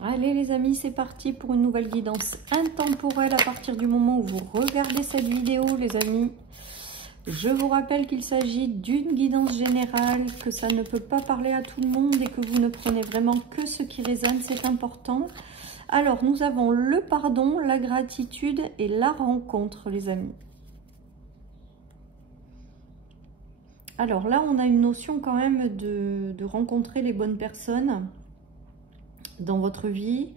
Allez les amis, c'est parti pour une nouvelle guidance intemporelle à partir du moment où vous regardez cette vidéo les amis. Je vous rappelle qu'il s'agit d'une guidance générale, que ça ne peut pas parler à tout le monde et que vous ne prenez vraiment que ce qui résonne, c'est important. Alors nous avons le pardon, la gratitude et la rencontre les amis. Alors là on a une notion quand même de rencontrer les bonnes personnes dans votre vie,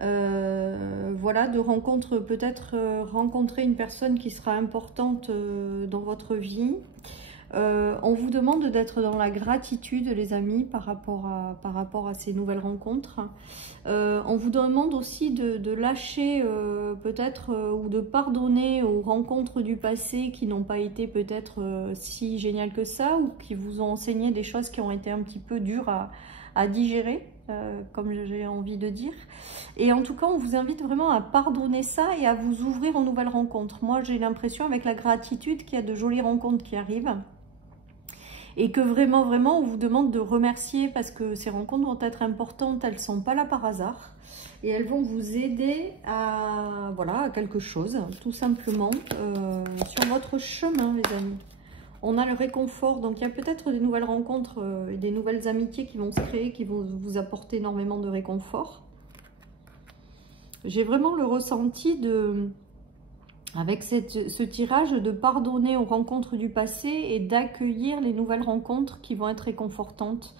voilà, de rencontre, peut-être rencontrer une personne qui sera importante dans votre vie. On vous demande d'être dans la gratitude les amis par rapport à ces nouvelles rencontres. On vous demande aussi de lâcher peut-être ou de pardonner aux rencontres du passé qui n'ont pas été peut-être si géniales que ça, ou qui vous ont enseigné des choses qui ont été un petit peu dures à digérer, comme j'ai envie de dire. Et en tout cas on vous invite vraiment à pardonner ça et à vous ouvrir aux nouvelles rencontres. Moi j'ai l'impression avec la gratitude qu'il y a de jolies rencontres qui arrivent et que vraiment on vous demande de remercier parce que ces rencontres vont être importantes, elles ne sont pas là par hasard et elles vont vous aider à, voilà, à quelque chose tout simplement sur votre chemin les amis. On a le réconfort, donc il y a peut-être des nouvelles rencontres et des nouvelles amitiés qui vont se créer, qui vont vous apporter énormément de réconfort. J'ai vraiment le ressenti avec ce tirage de pardonner aux rencontres du passé et d'accueillir les nouvelles rencontres qui vont être réconfortantes.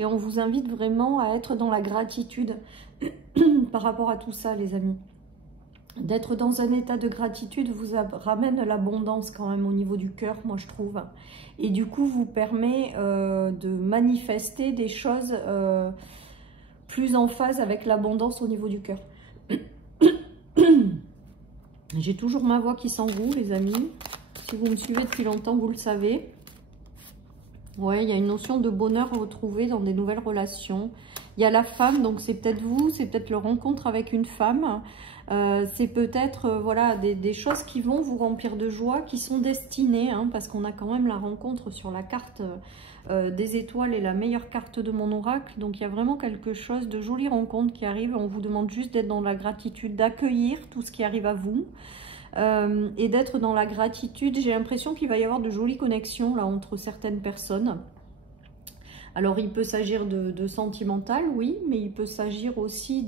Et on vous invite vraiment à être dans la gratitude par rapport à tout ça les amis. D'être dans un état de gratitude vous ramène l'abondance quand même au niveau du cœur, moi je trouve. Et du coup vous permet de manifester des choses plus en phase avec l'abondance au niveau du cœur. J'ai toujours ma voix qui s'enroule les amis. Si vous me suivez depuis longtemps, vous le savez. Ouais, il y a une notion de bonheur à retrouver dans des nouvelles relations. Il y a la femme, donc c'est peut-être vous, c'est peut-être le rencontre avec une femme. C'est peut-être voilà, des choses qui vont vous remplir de joie, qui sont destinées, hein, parce qu'on a quand même la rencontre sur la carte des étoiles et la meilleure carte de mon oracle. Donc il y a vraiment quelque chose de jolie rencontre qui arrive. On vous demande juste d'être dans la gratitude, d'accueillir tout ce qui arrive à vous. Et d'être dans la gratitude. J'ai l'impression qu'il va y avoir de jolies connexions là entre certaines personnes. Alors il peut s'agir de sentimental, oui, mais il peut s'agir aussi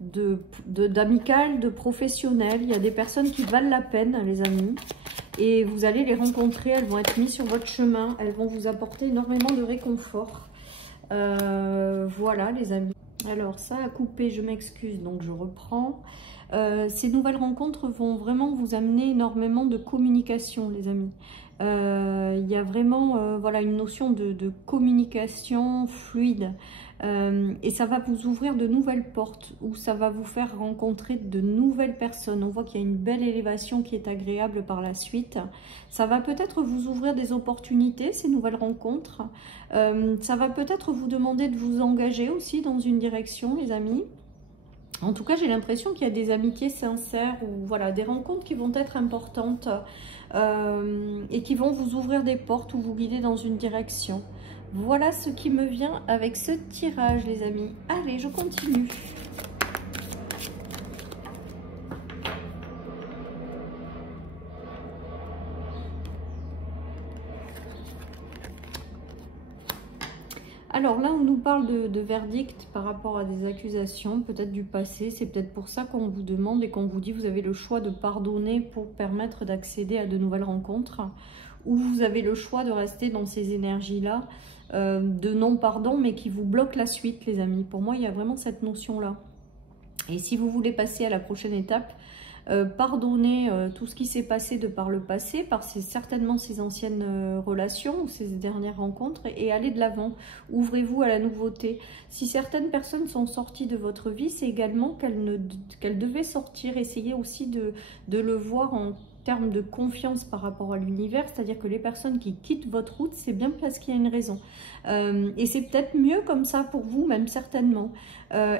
d'amical, de professionnel. Il y a des personnes qui valent la peine les amis, et vous allez les rencontrer, elles vont être mises sur votre chemin, elles vont vous apporter énormément de réconfort. Voilà les amis. Alors ça a coupé, je m'excuse, donc je reprends. Ces nouvelles rencontres vont vraiment vous amener énormément de communication les amis. Il y a vraiment voilà, une notion de communication fluide et ça va vous ouvrir de nouvelles portes, ou ça va vous faire rencontrer de nouvelles personnes. On voit qu'il y a une belle élévation qui est agréable par la suite. Ça va peut-être vous ouvrir des opportunités, ces nouvelles rencontres. Ça va peut-être vous demander de vous engager aussi dans une direction les amis. En tout cas, j'ai l'impression qu'il y a des amitiés sincères ou voilà, des rencontres qui vont être importantes et qui vont vous ouvrir des portes ou vous guider dans une direction. Voilà ce qui me vient avec ce tirage, les amis. Allez, je continue. Alors là, on nous parle de verdict par rapport à des accusations, peut-être du passé. C'est peut-être pour ça qu'on vous demande et qu'on vous dit vous avez le choix de pardonner pour permettre d'accéder à de nouvelles rencontres. Ou vous avez le choix de rester dans ces énergies-là, de non-pardon, mais qui vous bloquent la suite, les amis. Pour moi, il y a vraiment cette notion-là. Et si vous voulez passer à la prochaine étape, pardonner tout ce qui s'est passé de par le passé, certainement ces anciennes relations ou ces dernières rencontres, et aller de l'avant. Ouvrez-vous à la nouveauté. Si certaines personnes sont sorties de votre vie, c'est également qu'elles devaient sortir. Essayez aussi de le voir termes de confiance par rapport à l'univers, c'est-à-dire que les personnes qui quittent votre route, c'est bien parce qu'il y a une raison. Et c'est peut-être mieux comme ça pour vous, même certainement.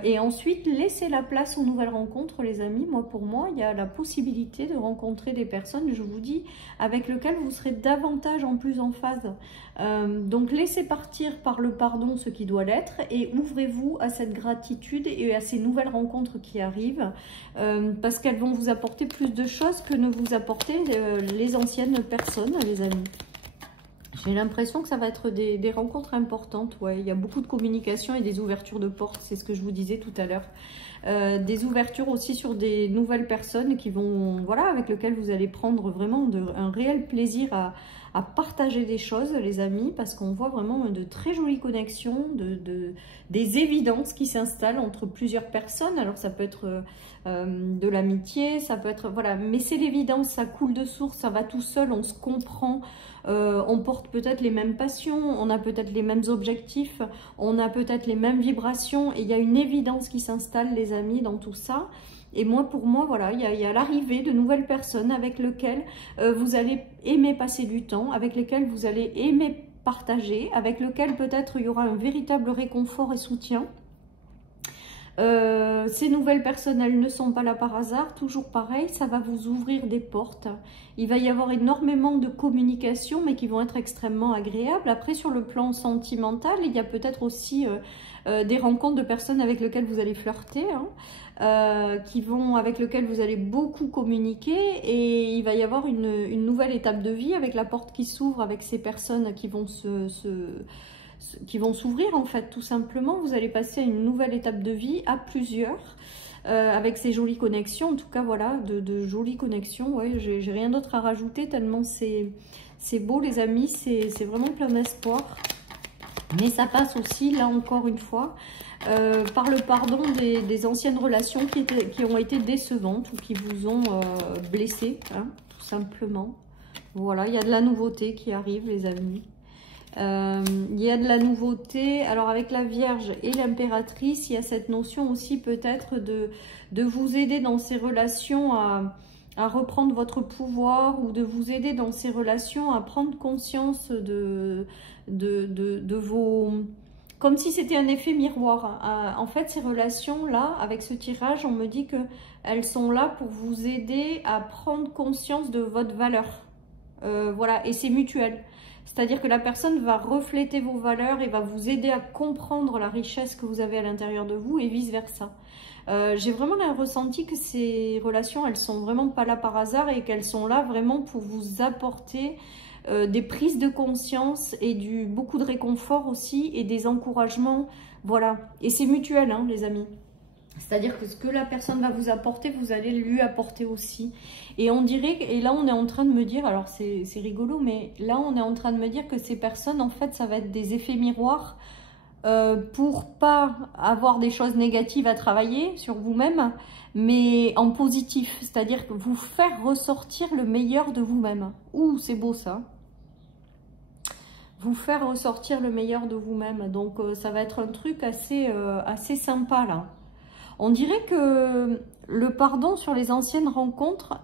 Et ensuite, laissez la place aux nouvelles rencontres, les amis. Moi, pour moi, il y a la possibilité de rencontrer des personnes, je vous dis, avec lesquelles vous serez davantage en plus en phase. Donc, laissez partir par le pardon ce qui doit l'être et ouvrez-vous à cette gratitude et à ces nouvelles rencontres qui arrivent parce qu'elles vont vous apporter plus de choses que ne vous apportaient les anciennes personnes, les amis. J'ai l'impression que ça va être des rencontres importantes. Ouais. Il y a beaucoup de communication et des ouvertures de portes, c'est ce que je vous disais tout à l'heure. Des ouvertures aussi sur des nouvelles personnes qui vont, voilà, avec lesquelles vous allez prendre vraiment un réel plaisir à partager des choses, les amis, parce qu'on voit vraiment de très jolies connexions, des évidences qui s'installent entre plusieurs personnes. Alors ça peut être de l'amitié, ça peut être, voilà, mais c'est l'évidence, ça coule de source, ça va tout seul, on se comprend. On porte peut-être les mêmes passions, on a peut-être les mêmes objectifs, on a peut-être les mêmes vibrations et il y a une évidence qui s'installe, les amis, dans tout ça. Et moi, pour moi, voilà, il y a l'arrivée de nouvelles personnes avec lesquelles vous allez aimer passer du temps, avec lesquelles vous allez aimer partager, avec lesquelles peut-être il y aura un véritable réconfort et soutien. Ces nouvelles personnes, elles ne sont pas là par hasard, toujours pareil, ça va vous ouvrir des portes. Il va y avoir énormément de communication, mais qui vont être extrêmement agréables. Après, sur le plan sentimental, il y a peut-être aussi des rencontres de personnes avec lesquelles vous allez flirter, hein, avec lesquelles vous allez beaucoup communiquer, et il va y avoir une nouvelle étape de vie avec la porte qui s'ouvre, avec ces personnes qui vont qui vont s'ouvrir en fait, tout simplement. Vous allez passer à une nouvelle étape de vie à plusieurs, avec ces jolies connexions, en tout cas voilà, de jolies connexions. Ouais, j'ai rien d'autre à rajouter tellement c'est beau, les amis, c'est vraiment plein d'espoir. Mais ça passe aussi, là encore une fois, par le pardon des anciennes relations qui ont été décevantes ou qui vous ont blessé, hein, tout simplement. Voilà, il y a de la nouveauté qui arrive, les amis. Il y a de la nouveauté. Alors avec la Vierge et l'Impératrice, il y a cette notion aussi peut-être de vous aider dans ces relations à reprendre votre pouvoir, ou de vous aider dans ces relations à prendre conscience de vos... Comme si c'était un effet miroir. En fait, ces relations-là, avec ce tirage, on me dit qu'elles sont là pour vous aider à prendre conscience de votre valeur. Voilà, et c'est mutuel. C'est-à-dire que la personne va refléter vos valeurs et va vous aider à comprendre la richesse que vous avez à l'intérieur de vous et vice-versa. J'ai vraiment ressenti que ces relations, elles sont vraiment pas là par hasard et qu'elles sont là vraiment pour vous apporter des prises de conscience et beaucoup de réconfort aussi et des encouragements. Voilà, et c'est mutuel, hein, les amis. C'est-à-dire que ce que la personne va vous apporter, vous allez lui apporter aussi. Et on dirait, et là on est en train de me dire, alors c'est rigolo, mais là on est en train de me dire que ces personnes, en fait, ça va être des effets miroirs pour pas avoir des choses négatives à travailler sur vous-même, mais en positif. C'est-à-dire que vous faire ressortir le meilleur de vous-même. Ouh, c'est beau ça. Vous faire ressortir le meilleur de vous-même. Donc ça va être un truc assez sympa là. On dirait que le pardon sur les anciennes rencontres,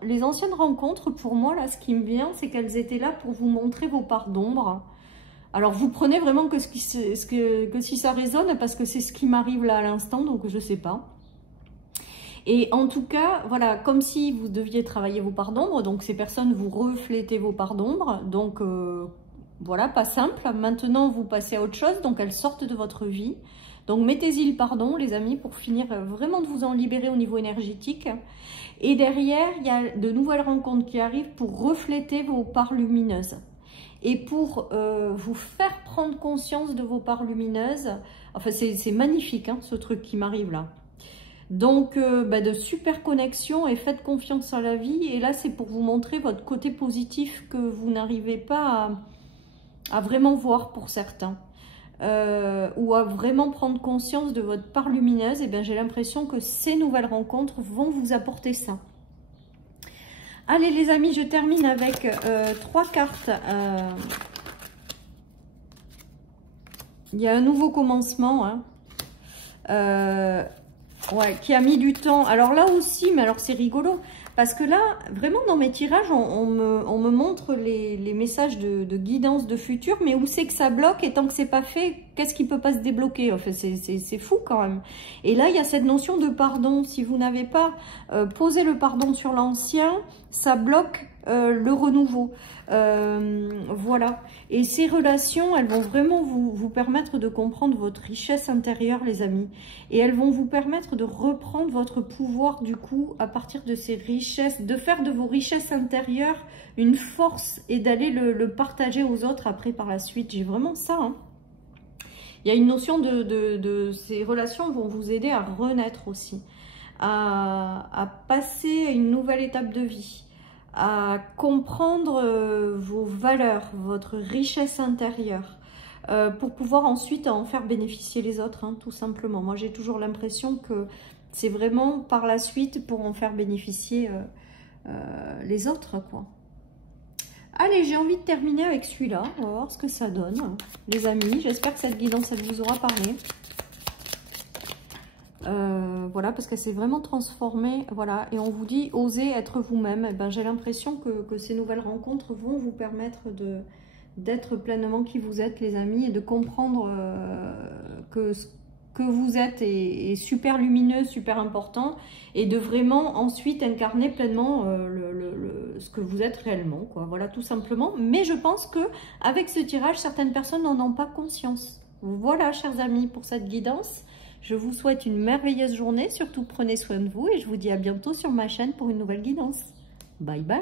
pour moi, là, ce qui me vient, c'est qu'elles étaient là pour vous montrer vos parts d'ombre. Alors, vous prenez vraiment que si ça résonne, parce que c'est ce qui m'arrive là à l'instant, donc je sais pas. Et en tout cas, voilà, comme si vous deviez travailler vos parts d'ombre, donc ces personnes vous reflétez vos parts d'ombre, donc voilà, pas simple. Maintenant, vous passez à autre chose, donc elles sortent de votre vie. Donc, mettez-y le pardon, les amis, pour finir vraiment de vous en libérer au niveau énergétique. Et derrière, il y a de nouvelles rencontres qui arrivent pour refléter vos parts lumineuses. Et pour vous faire prendre conscience de vos parts lumineuses. Enfin, c'est magnifique, hein, ce truc qui m'arrive là. Donc, de super connexions et faites confiance à la vie. Et là, c'est pour vous montrer votre côté positif que vous n'arrivez pas à vraiment voir pour certains. Ou à vraiment prendre conscience de votre part lumineuse, et bien j'ai l'impression que ces nouvelles rencontres vont vous apporter ça. Allez les amis, je termine avec 3 cartes. Il y a un nouveau commencement, hein, ouais, qui a mis du temps. Alors là aussi, mais alors c'est rigolo, Parce que là, vraiment dans mes tirages, on me montre les messages de guidance de futur, mais où c'est que ça bloque et tant que c'est pas fait, qu'est-ce qui peut pas se débloquer? Enfin, c'est fou quand même. Et là, il y a cette notion de pardon. Si vous n'avez pas posé le pardon sur l'ancien, ça bloque le renouveau. Voilà. Et ces relations, elles vont vraiment vous permettre de comprendre votre richesse intérieure, les amis. Et elles vont vous permettre de reprendre votre pouvoir, du coup, à partir de ces richesses, de faire de vos richesses intérieures une force et d'aller le partager aux autres après par la suite. J'ai vraiment ça, hein. Il y a une notion de ces relations vont vous aider à renaître aussi, à passer à une nouvelle étape de vie, à comprendre vos valeurs, votre richesse intérieure, pour pouvoir ensuite en faire bénéficier les autres, hein, tout simplement. Moi, j'ai toujours l'impression que c'est vraiment par la suite pour en faire bénéficier les autres, quoi. Allez, j'ai envie de terminer avec celui-là. On va voir ce que ça donne, les amis. J'espère que cette guidance, elle vous aura parlé. Voilà, parce qu'elle s'est vraiment transformée. Voilà, et on vous dit, osez être vous-même. Eh ben, j'ai l'impression que ces nouvelles rencontres vont vous permettre d'être pleinement qui vous êtes, les amis, et de comprendre que ce que vous êtes est super lumineux, super important, et de vraiment ensuite incarner pleinement ce que vous êtes réellement, quoi. Voilà, tout simplement. Mais je pense que avec ce tirage, certaines personnes n'en ont pas conscience. Voilà, chers amis, pour cette guidance. Je vous souhaite une merveilleuse journée. Surtout, prenez soin de vous et je vous dis à bientôt sur ma chaîne pour une nouvelle guidance. Bye bye.